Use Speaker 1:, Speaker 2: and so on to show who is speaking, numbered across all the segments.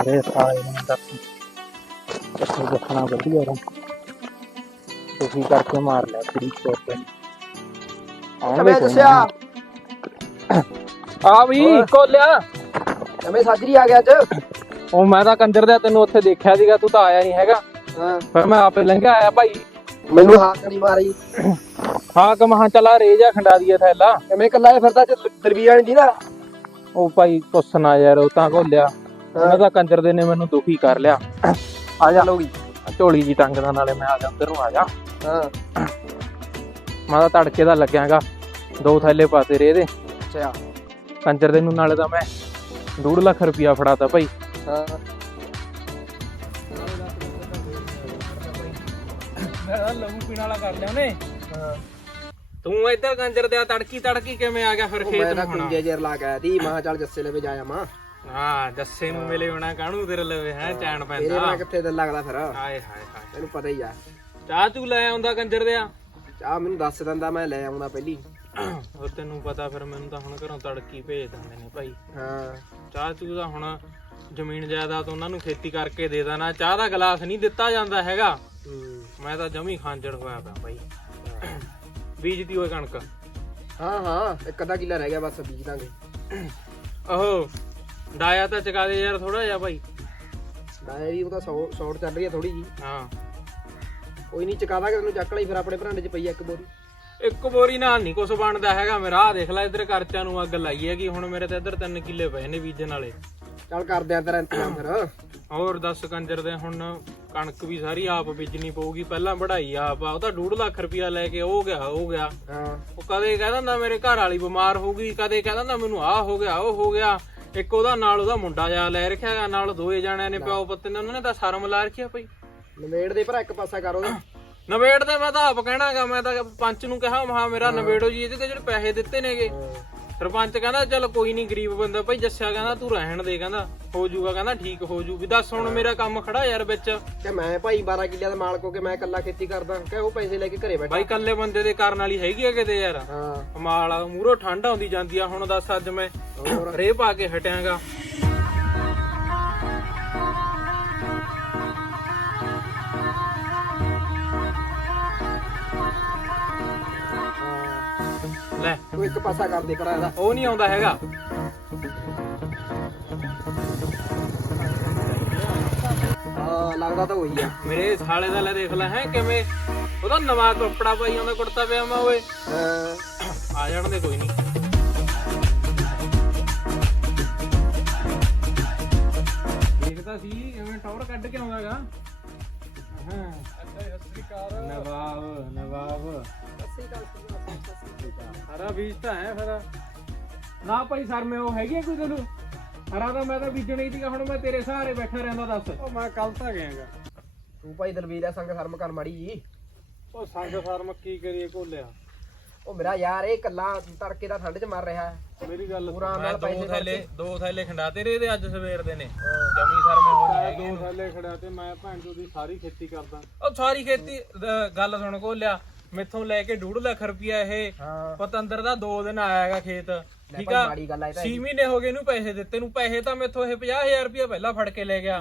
Speaker 1: ਮੇਰੇ ਸਾਲੇ ਨੂੰ ਦੱਸ ਕਿੱਥੇ ਦੇਖਣਾ ਵਧੀਆ ਰ ਤੁਸੀਂ ਕਰਕੇ ਮਾਰ ਲਿਆ ਕੁੜੀ ਚੋਕੇ
Speaker 2: ਕਮੇ ਦੱਸਿਆ।
Speaker 1: ਆ ਵੀ ਕੋਲਿਆ
Speaker 2: ਕਮੇ ਸਾਜਰੀ ਆ ਗਿਆ ਅੱਜ।
Speaker 1: ਉਹ ਮੈਂ ਤਾਂ ਕੰਜਰ ਦਾ ਤੈਨੂੰ ਉੱਥੇ ਦੇਖਿਆ ਸੀਗਾ ਤੂੰ ਤਾਂ ਆਇਆ ਨਹੀਂ ਹੈਗਾ।
Speaker 2: ਹਾਂ।
Speaker 1: ਫਿਰ ਮੈਂ ਆਪੇ ਲੰਘਿਆ ਆਇਆ ਭਾਈ।
Speaker 2: ਮੈਨੂੰ ਹਾਕ ਨਹੀਂ ਮਾਰੀ।
Speaker 1: ਹਾਂ ਕਿ ਮਹਾਂ ਚਲਾ ਰੇਜਾ ਖੰਡਾ ਦੀਏ ਥੈਲਾ
Speaker 2: ਕਮੇ ਕੱਲਾ ਇਹ ਫਿਰਦਾ ਚ ਦਰਬੀਆ ਨਹੀਂ ਦੀ ਨਾ।
Speaker 1: ਉਹ ਭਾਈ ਪੁੱਛਣਾ ਯਾਰ ਉਹ ਤਾਂ ਕੋਲਿਆ ਉਹਨਾਂ ਦਾ ਕੰਜਰ ਦੇ ਨੇ ਮੈਨੂੰ ਦੁਖੀ ਕਰ ਲਿਆ। ਆ ਜਾ।
Speaker 2: ਲੋਗੀ
Speaker 1: ਝੋਲੀ ਜੀ ਟੰਗ ਦਾ ਨਾਲੇ ਮੈਂ ਆ ਜਾ ਉੱਧਰ ਨੂੰ ਆ ਜਾ।
Speaker 2: ਹਾਂ।
Speaker 1: ਮੈਂ ਤਾਂ ਤੜਕੇ ਦਾ ਲੱਗਿਆਗਾ ਦੋ ਥੈਲੇ ਪਾਤੇ ਰੇ ਦੇ
Speaker 2: ਅੱਛਾ।
Speaker 1: ਕੰਜਰ ਦੇ ਨੂੰ ਨਾਲੇ ਤਾਂ ਮੈਂ 2 ਲੱਖ ਰੁਪਿਆ ਫੜਾਤਾ ਭਾਈ।
Speaker 2: ਹਾਂ।
Speaker 1: ਮੇਰਾ ਲਹੂ ਪੀਣ ਵਾਲਾ ਕਰ ਲਿਆ ਨੇ ਤੂੰ ਇੱਧਰ ਕੰਜਰ ਦੇ ਤੜਕੀ ਤੜਕੀ ਕਿਵੇਂ ਆ ਗਿਆ ਫਿਰ
Speaker 2: ਉਹ ਮੈਂ ਤਾਂ ਕੁੰਜੇ ਜੇਰ ਲਾ ਕੇ ਆਇਆ ਤੀ ਮਾਂ ਚੱਲ ਜੱਸੇ ਲਵੇ ਜਾਇਆ ਮਾਂ
Speaker 1: ਹਾਂ ਜੱਸੇ ਨੂੰ ਮਿਲੇ ਹੋਣਾ ਕਾਹਨੂੰ ਤੇਰੇ ਲਵੇ ਹੈ ਚੈਨ
Speaker 2: ਤੇਰੇ
Speaker 1: ਪੈਂਦਾ
Speaker 2: ਨਾਲ ਕਿੱਥੇ ਦਿਲ ਲੱਗਦਾ ਫਿਰ?
Speaker 1: ਹਾਏ ਹਾਏ ਹਾਏ।
Speaker 2: ਤੈਨੂੰ ਪਤਾ ਹੀ ਆ।
Speaker 1: ਚਾਹ ਤੂੰ ਲੈ ਆਉਂਦਾ ਕੰਜਰ ਦੇ ਆ
Speaker 2: ਚਾਹ ਮੈਨੂੰ ਦੱਸ ਦਿੰਦਾ ਮੈਂ ਲੈ ਆਉਂਦਾ ਪਹਿਲੀ।
Speaker 1: ਉਹ ਤੈਨੂੰ ਪਤਾ ਫਿਰ ਮੈਨੂੰ ਤਾਂ ਹੁਣ ਘਰੋਂ ਤੜਕੀ ਭੇਜ ਦਿੰਦੇ ਨੇ ਭਾਈ।
Speaker 2: ਹਾਂ।
Speaker 1: ਚਾਹ ਚੂ ਦਾ ਹੁਣ ਜ਼ਮੀਨ ਜਾਇਦਾਦ ਉਹਨਾਂ ਨੂੰ ਖੇਤੀ ਕਰਕੇ ਦੇ ਦੇਣਾ। ਚਾਹ ਦਾ ਗਲਾਸ ਨਹੀਂ ਦਿੱਤਾ ਜਾਂਦਾ ਹੈਗਾ।
Speaker 2: ਹੂੰ।
Speaker 1: ਮੈਂ ਤਾਂ ਜਮੀ ਖਾਂਜੜ ਹੋਇਆ ਪਿਆ ਭਾਈ। ਬੀਜਦੀ ਹੋਏ ਕਣਕ।
Speaker 2: ਹਾਂ ਹਾਂ ਇੱਕ ਅੱਧਾ ਕਿੱਲਾ ਰਹਿ ਗਿਆ ਬਸ ਬੀਜ ਦਾਂਗੇ।
Speaker 1: ਓਹੋ। ਡਾਇਆ ਤਾਂ ਚਕਾ ਦੇ ਯਾਰ ਥੋੜਾ ਜਿਹਾ ਭਾਈ।
Speaker 2: ਡਾਇਰੀ ਉਹ ਤਾਂ ਸ਼ਾਰਟ ਚੱਲ ਰਹੀ ਆ ਥੋੜੀ ਜੀ
Speaker 1: ਹਾਂ।
Speaker 2: ਕੋਈ ਨਹੀਂ ਚਕਾ ਦਾਂਗੇ ਤੈਨੂੰ ਚੱਕ ਲਈ ਫਿਰ ਆਪਣੇ ਭਰਾਂਡੇ 'ਚ ਪਈ ਆ ਇੱਕ ਬੋਰੀ।
Speaker 1: ਇੱਕ ਬੋਰੀ ਨਾਲ ਨਹੀਂ ਕੁਛ ਬਣਦਾ ਹੈਗਾ ਮੇਰਾ। ਆਹ ਦੇਖ ਲੈ ਇੱਧਰ ਖਰਚਾ ਨੂੰ ਅੱਗ ਲਾਈ ਹੈਗੀ। ਹੁਣ ਮੇਰੇ ਤੇ ਇੱਧਰ 3 ਕਿੱਲੇ ਪਏ ਨੇ ਬੀਜਣ ਵਾਲੇ।
Speaker 2: ਚੱਲ ਕਰਦੇ ਆ ਤੇਰਾ ਇੰਤਜ਼ਾਮ ਫਿਰ।
Speaker 1: ਹੋਰ ਦੱਸ ਕੰਜਰ ਦੇ ਹੁਣ ਕਣਕ ਵੀ ਸਾਰੀ ਆਪ ਬੀਜਣੀ ਪਊਗੀ। ਪਹਿਲਾਂ ਵਢਾਈ ਆਪ ਆ ਉਹ ਤਾਂ 2 ਲੱਖ ਰੁਪਇਆ ਲੈ ਕੇ ਉਹ ਗਿਆ ਉਹ ਗਿਆ।
Speaker 2: ਹਾਂ।
Speaker 1: ਉਹ ਕਦੇ ਕਹਿ ਦਿੰਦਾ ਮੇਰੇ ਘਰ ਵਾਲੀ ਬਿਮਾਰ ਹੋ ਗਈ ਕਦੇ ਕਹਿ ਦਿੰਦਾ ਮੈਨੂੰ ਆਹ ਹੋ ਗਿਆ ਉਹ ਹੋ ਗਿਆ। ਇੱਕ ਉਹਦਾ ਨਾਲ ਉਹਦਾ ਮੁੰਡਾ ਜਾ ਲੈ ਰੱਖਿਆ ਗਾ ਨਾਲ ਦੋਏ ਜਾਣਿਆਂ ਨੇ ਪਿਓ ਪੁੱਤ ਨੇ ਉਹਨਾਂ ਨੇ ਤਾਂ ਸ਼ਰਮ ਲਾ ਰੱਖਿਆ ਭਾਈ।
Speaker 2: ਨਵੇੜ ਦੇ ਭਰਾ ਇੱਕ ਪਾਸਾ ਕਰ ਉਹਦਾ।
Speaker 1: ਨਵੇੜ ਤੇ ਮੈਂ ਤਾਂ ਆਪ ਕਹਿਣਾਗਾ ਮੈਂ ਤਾਂ ਪੰਚ ਨੂੰ ਕਿਹਾ ਮਹਾ ਮੇਰਾ ਨਵੇੜੋ ਜੀ ਇਹਦੇ ਤੇ ਜਿਹੜੇ ਪੈਸੇ ਦਿੱਤੇ ਨੇਗੇ। ਸਰਪੰਚ ਕਹਿੰਦਾ ਚੱਲ ਕੋਈ ਨਹੀਂ ਗਰੀਬ ਬੰਦਾ ਭਾਈ ਜੱਸਿਆ ਕਹਿੰਦਾ ਤੂੰ ਰਹਿਣ ਦੇ ਕਹਿੰਦਾ। ਹੋ ਜਾਊਗਾ ਕਹਿੰਦਾ ਠੀਕ ਹੋ ਜੂ ਵੀ ਦੱਸ ਹੁਣ ਮੇਰਾ ਕੰਮ ਖੜਾ ਯਾਰ ਵਿੱਚ।
Speaker 2: ਕਿ ਮੈਂ ਭਾਈ 12 ਕਿੱਲਿਆਂ ਦਾ ਮਾਲਕ ਹੋ ਕੇ ਮੈਂ ਇਕੱਲਾ ਖੇਤੀ ਕਰਦਾ ਕਿ ਉਹ ਪੈਸੇ ਲੈ ਕੇ ਘਰੇ ਬੈਠਾ।
Speaker 1: ਬਾਈ ਕੱਲੇ ਬੰਦੇ ਦੇ ਕਰਨ ਵਾਲੀ ਹੈਗੀ ਆ ਕਿਤੇ ਯਾਰ।
Speaker 2: ਹਾਂ।
Speaker 1: ਕਮਾਲ ਆ ਮੂਰੋ ਠੰਡ ਆਉਂਦੀ ਜਾਂਦੀ ਆ ਹੁਣ ਦੱਸ ਅੱਜ ਮੈਂ
Speaker 2: ਹੋਰ।
Speaker 1: ਰੇ ਪਾ ਕੇ ਹਟਿਆਗਾ। ਲੈ।
Speaker 2: ਤੂੰ ਇੱਕ ਪਾਸਾ ਕਰ ਦੇ ਭਰਾ ਇਹਦਾ।
Speaker 1: ਉਹ ਨਹੀਂ ਆਉਂਦਾ ਹੈਗਾ।
Speaker 2: ਹਾਂ ਲੱਗਦਾ ਤਾਂ ਉਹੀ ਆ।
Speaker 1: ਮੇਰੇ ਸਾਲੇ ਦਾ ਲੈ ਦੇਖ ਲੈ ਹੈ ਕਿਵੇਂ। ਉਹਦਾ ਨਵਾਂ ਕੱਪੜਾ ਪਾਈ ਆਉਂਦਾ ਕੁੜਤਾ ਪਜਾਮਾ ਓਏ। ਆ ਜਾਣ ਦੇ ਕੋਈ ਨਹੀਂ। ਦੇਖਦਾ ਸੀ ਕਿਵੇਂ ਟੌਰ ਕੱਢ ਕੇ ਆਉਂਦਾਗਾ ਹਾਂ। ਨਵਾਬ ਨਵਾਬ। ਹਰਾ ਬੀਜ ਤਾਂ ਹੈ ਫਿਰ। ਨਾ ਭਾਈ ਸਰ ਮੈਂ ਉਹ ਹੈਗੀ ਆ ਕੋਈ ਤੈਨੂੰ? ਹਰਾ ਤਾਂ ਮੈਂ ਤਾਂ ਬੀਜਣੀ ਸੀਗਾ ਹੁਣ ਮੈਂ ਤੇਰੇ ਸਹਾਰੇ ਬੈਠਾ ਰਹਿੰਦਾ ਦੱਸ। ਉਹ ਮੈਂ ਕੱਲ ਤਾਂ ਗਿਆਗਾ
Speaker 2: ਤੂੰ ਭਾਈ ਦਲਵੀਰ ਆ ਸੰਗ ਸ਼ਰਮ ਕਰ ਮਾੜੀ ਜੀ।
Speaker 1: ਉਹ ਸੰਗ ਫਾਰਮ ਕੀ ਕਰੀਏ ਕੋਲਿਆ
Speaker 2: ਉਹ ਮੇਰਾ ਯਾਰ ਇਹ ਕੱਲਾ ਤੜਕੇ ਦਾ ਠੰਡ 'ਚ ਮਰ ਰਿਹਾ ਹੈ।
Speaker 1: ਮੇਰੀ ਗੱਲ
Speaker 2: ਪੂਰਾ ਨਾਲ
Speaker 1: ਦੋ
Speaker 2: ਪੈਸੇ
Speaker 1: ਥੈਲੇ ਦੋ ਥੈਲੇ ਖੰਡਾ ਤੇਰੇ ਇਹਦੇ ਅੱਜ ਸਵੇਰ ਦੇ ਨੇ। ਜਮੀ ਸਰ ਮੈਂ ਹੋਣੀ ਹੈਗੀ
Speaker 3: ਦੋ ਥੱਲੇ ਖੜਿਆ ਤੇ ਮੈਂ ਭੈਣ ਚੋਦ ਦੀ ਸਾਰੀ ਖੇਤੀ ਕਰਦਾ।
Speaker 1: ਉਹ ਸਾਰੀ ਖੇਤੀ ਅਹ ਗੱਲ ਸੁਣ ਕੋਲਿਆ ਮੈਥੋਂ ਲੈ ਕੇ 2.5 ਲੱਖ ਰੁਪਇਆ ਇਹ
Speaker 2: ਹਾਂ।
Speaker 1: ਪਤੰਦਰ ਦਾ 2 ਦਿਨ ਆਇਆ ਹੈਗਾ ਖੇਤ। ਠੀਕ ਆ?
Speaker 2: ਮਾੜੀ ਗੱਲ ਆ ਇਹ ਤਾਂ
Speaker 1: 6 ਮਹੀਨੇ ਹੋ ਗਏ ਇਹਨੂੰ ਪੈਸੇ ਦਿੱਤੇ ਨੂੰ। ਪੈਸੇ ਤਾਂ ਮੈਥੋਂ ਇਹ 50000 ਰੁਪਇਆ ਪਹਿਲਾਂ ਫੜ ਕੇ ਲੈ ਗਿਆ।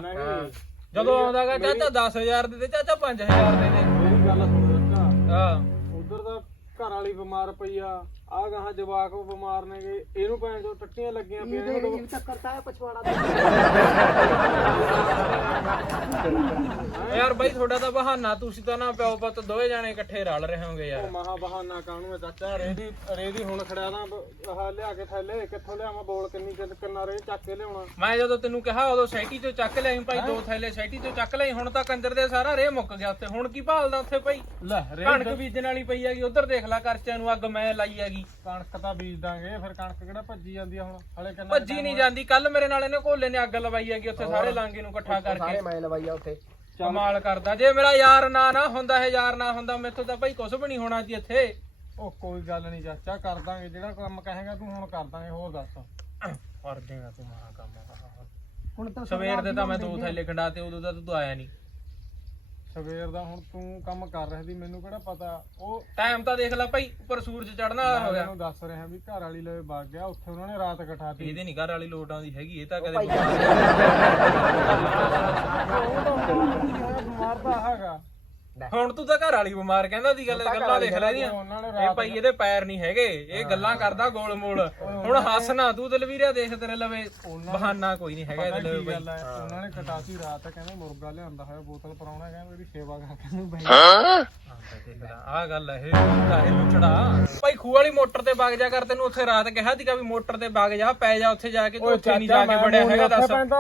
Speaker 1: ਜਦੋਂ ਆਉਂਦਾਗਾ ਚਾਚਾ 10000 ਦੇ ਦੇ ਚਾਚਾ 5000 ਦੇ ਦੇ।
Speaker 3: ਮੇਰੀ ਗੱਲ ਸੁਣ ਰੱਖਾ
Speaker 1: ਹਾਂ।
Speaker 3: ਦਾ ਘਰ ਵਾਲੀ ਬਿਮਾਰ ਪਈ ਆ। ਆ ਗਾਹਾਂ ਜਵਾਕ ਬਿਮਾਰ ਨੇਗੇ ਇਹਨੂੰ ਭੈਣ ਚੋਦ ਟੱਟੀਆਂ ਲੱਗੀਆਂ ਪਈਆਂ ਇਹਨੂੰ
Speaker 2: ਇਹ ਚੱਕਰ ਤਾਂ ਹੈ ਪਛਵਾੜਾ
Speaker 1: ਯਾਰ ਬਾਈ ਤੁਹਾਡਾ ਤਾਂ ਬਹਾਨਾ ਤੁਸੀਂ ਤਾਂ ਨਾ ਪਿਓ ਪੁੱਤ ਦੋਵੇਂ ਜਾਣੇ ਇਕੱਠੇ ਰਲ ਰਹੇ ਹੋਗੇ ਯਾਰ।
Speaker 3: ਮਹਾ ਬਹਾਨਾ ਕਾਹਨੂੰ ਹੈ ਚਾਚਾ? ਰੇਦੀ ਰੇਦੀ ਹੁਣ ਖੜਿਆ ਨਾ ਬ- ਆਹ ਲਿਆ ਕੇ ਥੱਲੇ ਕਿੱਥੋਂ ਲਿਆਵਾਂ ਬੋਲ ਕਿੰਨੀ ਕਿੰਨ- ਕਿੰਨਾ ਰੇ ਚੱਕ ਕੇ ਲਿਆਉਣਾ?
Speaker 1: ਮੈਂ ਜਦੋਂ ਤੈਨੂੰ ਕਿਹਾ ਉਦੋਂ ਸੈਟੀ ਚੋਂ ਚੱਕ ਲਿਆਈ ਭਾਈ ਦੋ ਥੈਲੇ ਸੈਟੀ ਚੋਂ ਚੱਕ ਲਿਆਈ ਹੁਣ ਤਾਂ ਕੰਜਰ ਦੇ ਸਾਰਾ ਰੇ ਮੁੱਕ ਗਿਆ ਉੱਥੇ। ਹੁਣ ਕੀ ਭਾਲਦਾ ਉੱਥੇ ਭਾਈ?
Speaker 3: ਲੈ
Speaker 1: ਕਣਕ ਬੀਜਣ ਵਾਲੀ ਪਈ ਹੈਗੀ ਉਧਰ ਦੇਖ ਲੈ ਕਰਚਿਆਂ ਨੂੰ ਅੱਗ ਮੈਂ ਲਾਈ ਹੈਗੀ।
Speaker 3: ਕਣਕ ਤਾਂ ਬੀਜ ਦਾਂਗੇ ਫਿਰ ਕਣਕ ਕਿਹੜਾ ਭੱਜੀ ਜਾਂਦੀ ਆ ਹੁਣ? ਹਲੇ ਕਿੰਨਾ
Speaker 1: ਭੱਜੀ ਨਹੀਂ ਜਾਂਦੀ। ਕੱਲ ਮੇਰੇ ਨਾਲ ਇਹਨੇ ਕੋਲੇ ਨੇ ਅੱਗ ਲਵਾਈ ਹੈਗੀ ਉੱਥੇ ਸਾਰੇ ਲਾਂਗੇ ਨੂੰ ਇਕੱਠਾ ਕਰਕੇ
Speaker 2: ਸਾਰੇ ਮੈਂ ਲਵਾਈ ਆ ਉੱਥੇ।
Speaker 1: ਕਮਾਲ ਕਰਦਾ। ਜੇ ਮੇਰਾ ਯਾਰ ਨਾ ਨਾ ਹੁੰਦਾ ਇਹ ਯਾਰ ਨਾ ਹੁੰਦਾ ਮੈਥੋਂ ਤਾਂ ਭਾਈ ਕੁਝ ਵੀ ਨਹੀਂ ਹੋਣਾ ਸੀ ਇੱਥੇ।
Speaker 3: ਉਹ ਕੋਈ ਗੱਲ ਨਹੀਂ ਚਾਚਾ ਕਰ ਦਾਂਗੇ। ਜਿਹੜਾ ਕੰਮ ਕਹੇਗਾ ਤੂੰ ਹੁਣ ਕਰ ਦਾਂਗੇ ਹੋਰ ਦੱਸ।
Speaker 1: ਕਰ ਦੇਗਾ ਤੂੰ ਮਾਰਾ ਕੰਮ।
Speaker 2: ਹੁਣ ਤਾਂ
Speaker 1: ਸਵੇਰ ਦੇ ਤਾਂ ਮੈਂ ਦੋ ਥੈਲੇ ਖੰਡਾ ਤੇ ਉਦੋਂ ਤਾਂ ਤੂੰ ਆਇਆ ਨਹੀਂ।
Speaker 3: ਸਵੇਰ ਦਾ ਹੁਣ ਤੂੰ ਕੰਮ ਕਰ ਰਹੀ ਸੀ ਮੈਨੂੰ ਕਿਹੜਾ ਪਤਾ? ਉਹ
Speaker 1: ਟਾਈਮ ਤਾਂ ਦੇਖ ਲੈ ਭਾਈ ਉੱਪਰ ਸੂਰਜ ਚੜਨਾ ਵਾਲਾ ਹੋ ਗਿਆ।
Speaker 3: ਮੈਨੂੰ ਦੱਸ ਰਿਹਾ ਵੀ ਘਰ ਵਾਲੀ ਲਵੇ ਵਗ ਗਿਆ ਉੱਥੇ ਉਹਨਾਂ ਨੇ ਰਾਤ ਕਟਾਤੀ
Speaker 1: ਇਹਦੇ ਨਹੀਂ ਘਰ ਵਾਲੀ ਲੋਟ ਆਉਂਦੀ ਹੈਗੀ ਇਹ ਤਾਂ ਕਦੇ
Speaker 2: ਉਹ ਤਾਂ
Speaker 1: ਹੁਣ ਤਾਂ ਹੈਗਾ। ਤਾਂ ਘਰ ਵਾਲੀ ਬਿਮਾਰ ਕਹਿੰਦਾ ਦੀ ਗੱਲ ਗੱਲਾਂ ਦੇਖ ਲੈ ਦੀਆਂ
Speaker 3: ਉਹਨਾਂ ਨੇ
Speaker 1: ਇਹ ਭਾਈ ਇਹਦੇ ਪੈਰ ਨਹੀਂ ਹੈਗੇ ਇਹ ਗੱਲਾਂ ਕਰਦਾ ਗੋਲ ਮੋਲ ਹੁਣ ਹੱਸਣਾ ਤੂੰ ਦਲਵੀਰਿਆ ਦੇਖ ਤੇਰੇ ਲਵੇ ਬਹਾਨਾ ਕੋਈ ਨਹੀਂ ਹੈਗਾ ਇਹਦੇ ਲਵੇ ਭਾਈ
Speaker 3: ਗੱਲ ਹੈ। ਉਹਨਾਂ ਨੇ ਕਟਾਸੀ ਰਾਤ ਕਹਿੰਦੇ ਮੁਰਗਾ ਲਿਆਂਦਾ ਹੋਇਆ ਬੋਤਲ ਪਰਾਉਣਾ ਕਹਿੰਦੇ ਇਹਦੀ ਸੇਵਾ ਕਰਕੇ ਨੂੰ ਬਈ
Speaker 1: ਆ ਗੱਲ ਹੈ ਇਹ ਤਾਂ ਇਹ ਲੁਚੜਾ। ਭਾਈ ਖੂਹ ਵਾਲੀ ਮੋਟਰ ਤੇ ਵਗ ਜਾ ਕਰ ਤੈਨੂੰ ਉੱਥੇ ਰਾਤ ਕਿਹਾ ਸੀਗਾ ਵੀ ਮੋਟਰ ਤੇ ਵਗ ਜਾ ਪੈ ਜਾ ਉੱਥੇ ਜਾ ਕੇ ਤੂੰ ਉੱਥੇ ਨਹੀਂ ਜਾ ਕੇ ਬੜਿਆ ਹੈਗਾ ਦੱਸ।
Speaker 3: ਪੈਂਦਾ।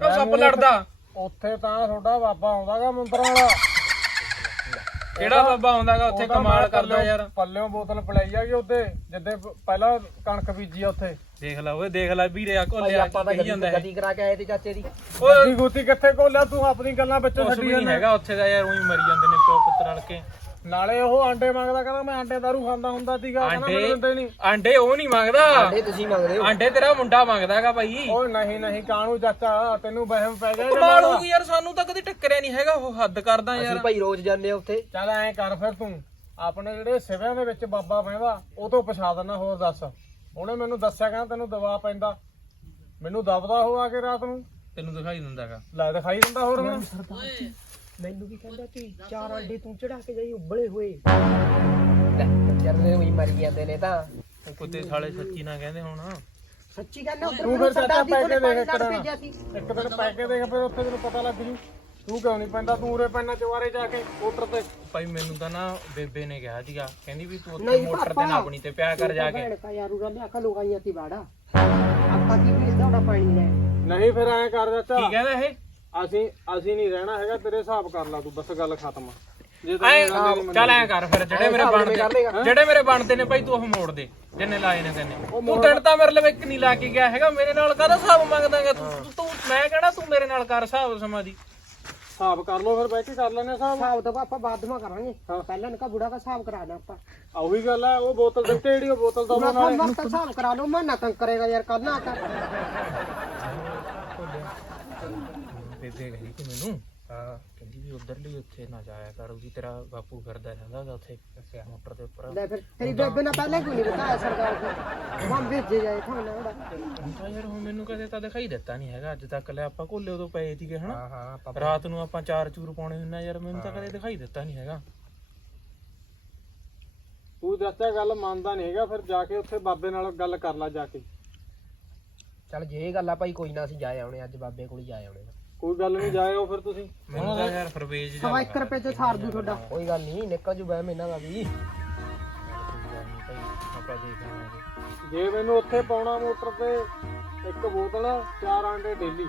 Speaker 1: ਉਹ ਸੱਪ ਲੜਦਾ।
Speaker 3: ਉੱਥੇ ਤਾਂ ਤੁਹਾਡਾ ਬਾਬਾ ਆਉਂਦਾਗਾ ਮੰਤਰਾਂ ਵਾਲਾ।
Speaker 1: ਕਿਹੜਾ ਬਾਬਾ ਆਉਂਦਾਗਾ ਉੱਥੇ ਕਮਾਲ ਕਰਦਾ ਯਾਰ।
Speaker 3: ਪੱਲਿਓਂ ਬੋਤਲ ਪਲਾਈ ਆ ਗਈ ਉੱਤੇ ਜਿੱਦੇ ਪਹਿਲਾਂ ਕਣਕ ਬੀਜੀ ਆ ਉੱਥੇ।
Speaker 1: ਦੇਖ ਲੈ ਓਏ ਦੇਖ ਲੈ ਵੀਰੇ ਆ
Speaker 4: ਭਾਈ
Speaker 1: ਕੋਲਿਆ
Speaker 4: ਆਪਾਂ ਤਾਂ
Speaker 1: ਕਹੀ ਜਾਂਦਾ
Speaker 4: ਗੱਡੀ
Speaker 1: ਹੈ
Speaker 4: ਗੱਡੀ ਕਰਾ ਕੇ ਆਏ ਤੇ ਚਾਚੇ ਦੀ।
Speaker 1: ਓਏ।
Speaker 3: ਗੱਡੀ ਗੂਤੀ ਕਿੱਥੇ ਕੋਲਿਆ ਤੂੰ ਆਪਣੀ ਗੱਲਾਂ ਵਿੱਚ
Speaker 1: ਕੁਛ
Speaker 3: ਛੱਡੀ
Speaker 1: ਵੀ ਨਹੀਂ
Speaker 3: ਜਾਂਦਾ।
Speaker 1: ਹੈਗਾ ਉੱਥੇ ਦਾ ਯਾਰ ਉਹੀ ਮਰੀ ਜਾਂਦੇ ਨੇ ਪਿਓ ਪੁੱਤਰ ਰਲ ਕੇ।
Speaker 3: ਨਾਲੇ ਉਹ ਆਂਡੇ ਮੰਗਦਾ ਕਹਿੰਦਾ ਮੈਂ ਆਂਡੇ ਦਾਰੂ ਖਾਂਦਾ ਹੁੰਦਾ ਸੀਗਾ ਕਹਿੰਦਾ ਮੈਨੂੰ ਦਿੰਦੇ
Speaker 1: ਆਂਡੇ
Speaker 3: ਨਹੀਂ
Speaker 1: ਆਂਡੇ ਉਹ ਨਹੀਂ ਮੰਗਦਾ।
Speaker 4: ਆਂਡੇ ਤੁਸੀਂ ਮੰਗਦੇ ਹੋ?
Speaker 1: ਆਂਡੇ ਤੇਰਾ ਮੁੰਡਾ ਮੰਗਦਾ ਹੈਗਾ ਭਾਈ।
Speaker 3: ਓਏ ਨਹੀਂ ਨਹੀਂ ਕਾਣੂ ਚਾਚਾ ਤੈਨੂੰ ਵਹਿਮ ਪੈ ਗਿਆ
Speaker 1: ਕਮਾਲ ਹੋ ਗਈ ਯਾਰ ਸਾਨੂੰ ਤਾਂ ਕਦੇ ਟੱਕਰਿਆ ਨਹੀਂ ਹੈਗਾ ਉਹ ਹੱਦ ਕਰਦਾ ਯਾਰ।
Speaker 4: ਅਸੀਂ ਭਾਈ ਰੋਜ਼ ਜਾਂਦੇ ਆ ਉੱਥੇ।
Speaker 3: ਚੱਲ ਐਂ ਕਰ ਫਿਰ ਤੂੰ ਆਪਣੇ ਜਿਹੜੇ ਸਿਵਿਆਂ ਦੇ ਵਿੱਚ ਬਾਬਾ ਬਹਿੰਦਾ ਉਹ ਤੋਂ ਪਛਾ ਦੇਣਾ ਹੋਰ ਦੱਸ। ਉਹਨੇ ਮੈਨੂੰ ਦੱਸਿਆ ਕਹਿੰਦਾ ਤੈਨੂੰ ਦਵਾ ਪੈਂਦਾ। ਮੈਨੂੰ ਦਬਦਾ ਹੋ ਆ ਕੇ ਰਾਤ ਨੂੰ।
Speaker 1: ਤੈਨੂੰ ਦਿਖਾਈ ਦਿੰਦਾ ਹੈਗਾ
Speaker 3: ਲੈ ਦਿਖਾਈ ਦਿੰਦਾ ਹੋਰ ਹੁਣ
Speaker 4: ਮੈਨੂੰ ਵੀ ਕਹਿੰਦਾ ਕਿ ਚਾਰ ਅੰਡੇ ਤੂੰ ਚੜਾ ਕੇ ਜਾਈ ਉਬਲੇ ਹੋਏ। ਦੇ ਉਹੀ ਮਰ ਜਾਂਦੇ ਨੇ ਤਾਂ।
Speaker 1: ਉਹ ਕੁੱਤੇ ਸਾਲੇ ਸੱਚੀ ਨਾ ਕਹਿੰਦੇ ਹੁਣ।
Speaker 4: ਸੱਚੀ ਗੱਲ ਉਧਰ
Speaker 3: ਤੂੰ ਫਿਰ ਚਾਚਾ ਪੈ ਕੇ ਦੇਖ
Speaker 4: ਸੀ।
Speaker 3: ਇੱਕ ਦਿਨ ਪੈ ਕੇ ਦੇਖ ਫਿਰ ਉੱਥੇ ਤੈਨੂੰ ਪਤਾ ਲੱਗ ਜੂ। ਤੂੰ ਕਿਉਂ ਨਹੀਂ ਪੈਂਦਾ? ਤੂੰ ਉਰੇ ਪੈਣਾ ਚਵਾਰੇ ਜਾ ਕੇ ਮੋਟਰ ਤੇ।
Speaker 1: ਭਾਈ ਮੈਨੂੰ ਤਾਂ ਨਾ ਬੇਬੇ ਨੇ ਕਿਹਾ ਸੀਗਾ ਕਹਿੰਦੀ ਵੀ ਤੂੰ ਉੱਥੇ ਮੋਟਰ ਤੇ। ਨਾ ਆਪਣੀ ਤੇ ਪਿਆ ਕਰ ਜਾ ਕੇ।
Speaker 4: ਕਾ ਯਾਰ ਲਿਆ ਕਾ ਲੋਗਾਈਆਂ ਤੀ ਬਾੜਾ। ਆਪਾਂ ਕੀ ਵੀ ਦੌੜਾ ਪਾਣੀ ਲੈ
Speaker 3: ਨਹੀਂ ਫਿਰ ਐਂ ਕਰ
Speaker 1: ਕੀ
Speaker 3: ਚਾਚਾ
Speaker 1: ਕਹਿੰਦਾ ਇਹ?
Speaker 3: ਅਸੀਂ ਅਸੀਂ ਨਹੀਂ ਰਹਿਣਾ ਹੈਗਾ ਤੇਰੇ ਹਿਸਾਬ ਕਰ ਲਾ ਤੂੰ ਬਸ ਗੱਲ ਖਤਮ। ਜੇ ਤੂੰ
Speaker 1: ਐ ਚੱਲ ਐ ਕਰ ਫਿਰ ਜਿਹੜੇ ਮੇਰੇ ਬਣਦੇ ਜਿਹੜੇ ਮੇਰੇ ਬਣਦੇ ਨੇ ਭਾਈ ਤੂੰ ਉਹ ਮੋੜ ਦੇ ਜਿੰਨੇ ਲਾਏ ਨੇ ਤੈਨੇ। ਤੂੰ ਦਿਨ ਤਾਂ ਮੇਰੇ ਲਈ ਇੱਕ ਨਹੀਂ ਲਾ ਕੇ ਗਿਆ ਹੈਗਾ ਮੇਰੇ ਨਾਲ ਕਾਹਦਾ ਹਿਸਾਬ ਮੰਗਦਾਗਾ ਤੂੰ? ਤੂੰ- ਤੂੰ ਮੈਂ ਕਹਿਣਾ ਤੂੰ ਮੇਰੇ ਨਾਲ ਕਰ ਹਿਸਾਬ ਸਮਾਂ ਦੀ।
Speaker 3: ਹਿਸਾਬ ਕਰ ਲਓ ਫਿਰ ਬਹਿ ਕੇ ਕਰ ਲੈਣੇ ਹਿਸਾਬ।
Speaker 4: ਹਿਸਾਬ ਤਾਂ ਆਪਾਂ ਬਾਅਦ ਮਾ ਕਰਾਂਗੇ। ਪਹਿਲਾਂ ਇਨਕਾ ਬੁੜਾ ਦਾ ਹਿਸਾਬ ਕਰਾਣਾ ਆਪਾਂ।
Speaker 3: ਆ ਉਹੀ ਗੱਲ ਹੈ ਉਹ ਬੋਤਲ ਦਿੱਤੇ ਜਿਹੜੀ ਉਹ ਬੋਤਲ ਤਾਂ
Speaker 4: ਮੈਂ ਫੋਨ ਵਕਤ ਹਿਸਾਬ ਕਰਾ ਲਓ ਮੈਂ ਨਾ ਤੰਗ ਕਰੇਗਾ ਯਾਰ ਕੱਲ ਨਾ ਕਰ
Speaker 1: ਬੇਬੇ ਕਹੀ ਕਿ ਮੈਨੂੰ। ਹਾਂ ਕਹਿੰਦੀ ਵੀ ਉਧਰ ਲਈ ਉੱਥੇ ਨਾ ਜਾਇਆ ਕਰ ਉਹਦੀ ਤੇਰਾ ਬਾਪੂ ਫਿਰਦਾ ਰਹਿੰਦਾ ਉਹਦਾ ਉੱਥੇ ਮੋਟਰ ਦੇ ਉੱਪਰ।
Speaker 4: ਲੈ ਫਿਰ ਤੇਰੀ ਬੇਬੇ ਨੇ ਪਹਿਲਾਂ ਕਿਉਂ ਨਹੀਂ ਬਤਾਇਆ ਸਰਕਾਰ ਨੂੰ ਹਮ ਭੇਜੇ ਜਾਏ ਤੁਹਾਨੂੰ ਉਹਦਾ
Speaker 1: ਤਾਂ ਯਾਰ ਹੁਣ ਮੈਨੂੰ ਕਦੇ ਤਾਂ ਦਿਖਾਈ ਦਿੱਤਾ ਨਹੀਂ ਹੈਗਾ ਅੱਜ ਤੱਕ ਲੈ ਆਪਾਂ ਕੋਲੇ ਉਦੋਂ ਪਏ ਸੀਗੇ ਹਨਾ?
Speaker 4: ਹਾਂ ਹਾਂ ਆਪਾਂ
Speaker 1: ਰਾਤ ਨੂੰ ਆਪਾਂ ਚਾਰ ਚੂਰ ਪਾਉਣੇ ਹੁੰਨਾ ਯਾਰ ਮੈਨੂੰ ਤਾਂ ਕਦੇ ਦਿਖਾਈ ਦਿੱਤਾ ਨਹੀਂ ਹੈਗਾ।
Speaker 3: ਤੂੰ ਚਾਚਾ ਗੱਲ ਮੰਨਦਾ ਨਹੀਂ ਹੈਗਾ ਫਿਰ ਜਾ ਕੇ ਉੱਥੇ ਬਾਬੇ ਨਾਲ ਗੱਲ ਕਰ ਲੈ ਜਾ ਕੇ।
Speaker 4: ਚੱਲ ਜੇ ਇਹ ਗੱਲ ਆ ਭਾਈ ਕੋਈ ਨਾ ਅਸੀਂ ਜਾਏ ਆਉਣੇ ਅੱਜ ਬਾਬੇ ਕੋਲ ਹੀ ਜਾਏ ਆਉਣੇ
Speaker 3: ਕੋਈ ਗੱਲ ਨਹੀਂ ਜਾਇਓ ਫਿਰ ਤੁਸੀਂ।
Speaker 1: ਮੈਨੂੰ ਤਾਂ ਯਾਰ ਫਰਵੇਜ ਜਾ
Speaker 4: ਸਵਾ 1 ਰੁਪਏ ਤੇ ਸਾਰ ਦੂ ਤੁਹਾਡਾ। ਕੋਈ ਗੱਲ ਨਹੀਂ ਨਿਕਲ ਜੂ ਬਹਿ ਇਹਨਾਂ ਦਾ ਵੀ।
Speaker 1: ਆਪਾਂ ਦੇਖ ਲਾਂਗੇ
Speaker 3: ਜੇ ਮੈਨੂੰ ਉੱਥੇ ਪਾਉਣਾ ਮੋਟਰ ਤੇ ਇੱਕ ਬੋਤਲ ਚਾਰ ਆਂਡੇ ਡੇਲੀ